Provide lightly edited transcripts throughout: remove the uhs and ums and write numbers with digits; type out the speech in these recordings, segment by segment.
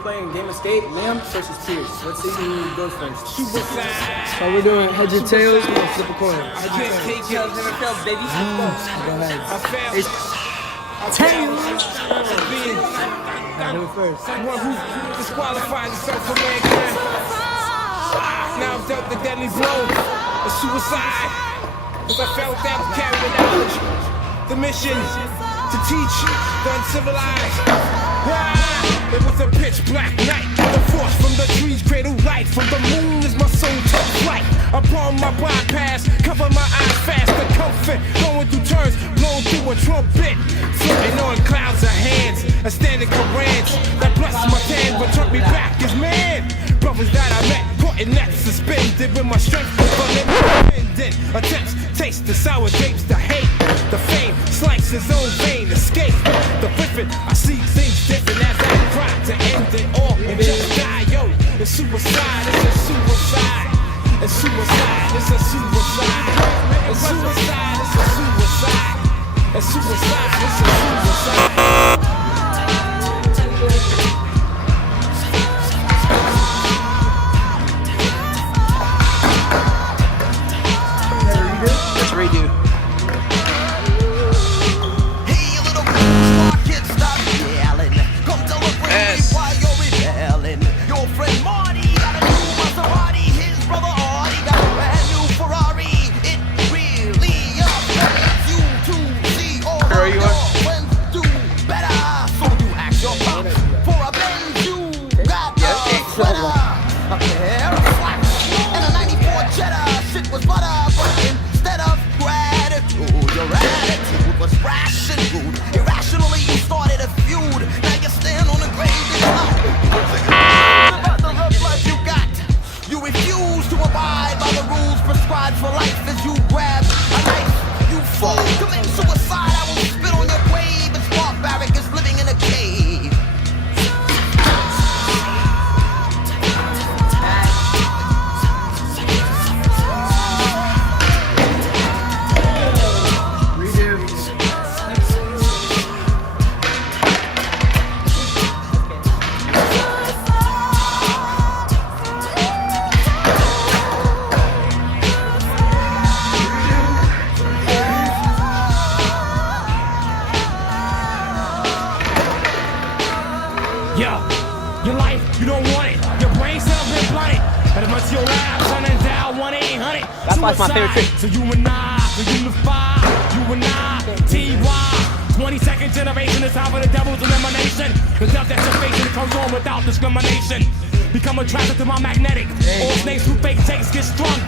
we're playing Game of State, Lamb versus Pierce. Let's see who goes first. So we're doing heads or tails, we're gonna flip a coin. I can't take tails, never failed, baby. Go ahead. Tails! Do it first. One who disqualifies himself from mankind. Now I'm dealt the deadly blow, a suicide. Cause I felt that to carry the knowledge, the mission to teach the uncivilized. It was a pitch black night. The force from the trees cradle light. From the moon is my soul took flight. Upon my bypass, cover my eyes fast. The comfort going through turns, blown through a trumpet. Floating on clouds of hands, a standing commands that blessed my tan but turned me back as man. Brothers that I met, caught in nets, suspended with my strength for independent attempts. Taste the sour grapes, the hate, the fame, slice his own vein, escape the whipping. I see things different as I try to end it all and just die. Yo, it's suicide, it's a suicide. It's suicide, it's a suicide. It's suicide, it's a suicide. It's suicide, it's a suicide. Let's redo. Hey, you little smart kid, stop yelling. Come celebrate me while you're rebelling. Your friend Marty got a new Maserati. His brother Artie got a brand new Ferrari. It really upsets you to see all of your friends do better. So you ask your pops for a Benz. You got a sweater, a pair of slacks, and a 94 cheddar. Shit was butter, but instead of gratitude, your attitude was rash and rude. Irrationally, you started a feud. Now you stand on the grave and about the rough life you got. You refuse to abide by the rules prescribed for life as you grab a knife. You fool, commit suicide. I will spit on your grave and spark barrack is living in a cave. Yo, your life, you don't want it. Your brain cells been blunted. But it must your lab, son and dial 1-800. That's why it's my favorite trick. So you and I, so unify, you and I, TY. 22nd generation is time for the devil's elimination. The death that you're facing comes on without discrimination. Become attracted to my magnetic. All snakes who fake takes get strung,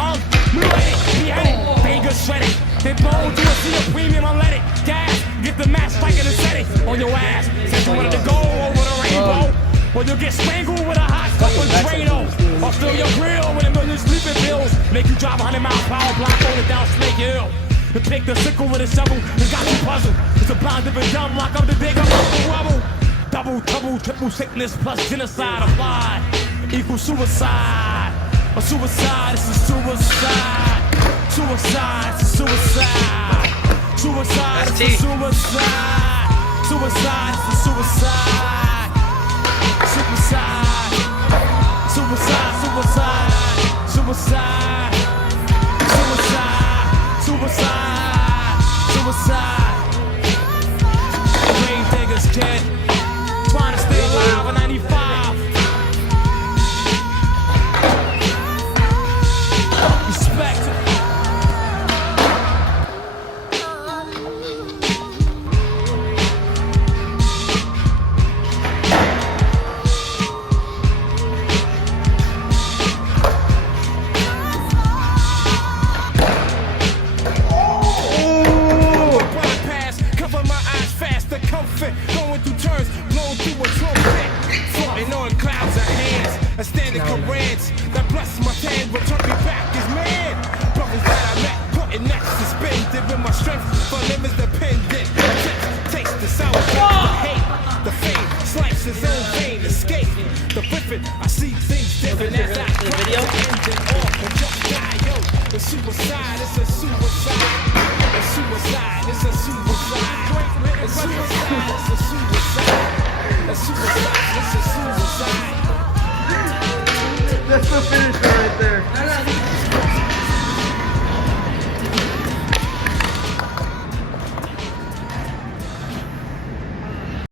mutilated, beheaded, fingers shredded. They blow to a sea of premium unleaded gas. Get the match striking and set it on your ass. Said you wanted to go over the rainbow. Well, you'll get strangled with a hot cup of Drano. Or fill your grill with a million sleeping pills. Make you drive 100 miles power block on it down Snake Hill. To pick the sickle with a shovel, it got you puzzled. It's a blind different dumb lock up to dig up the rubble. Double, trouble, triple sickness plus genocide applied equals suicide. A suicide, it's a suicide. Suicide, it's a suicide. Suicide, it's a suicide. Suicide, it's a suicide. Suicide. Suicide, suicide. Suicide. Suicide. Suicide. Suicide. Grave diggers, kid. Trying to stay alive in 95. Respect. Going through turns, blown through a trumpet. Floating on clouds of hands, a standing commands that bless my tan but turn me back as man. Brothers that I met, caught in nets, suspended with my strength for limits dependent. Taste the sour, the hate, the fame, slice his own vein, escape the whipping. I see things different.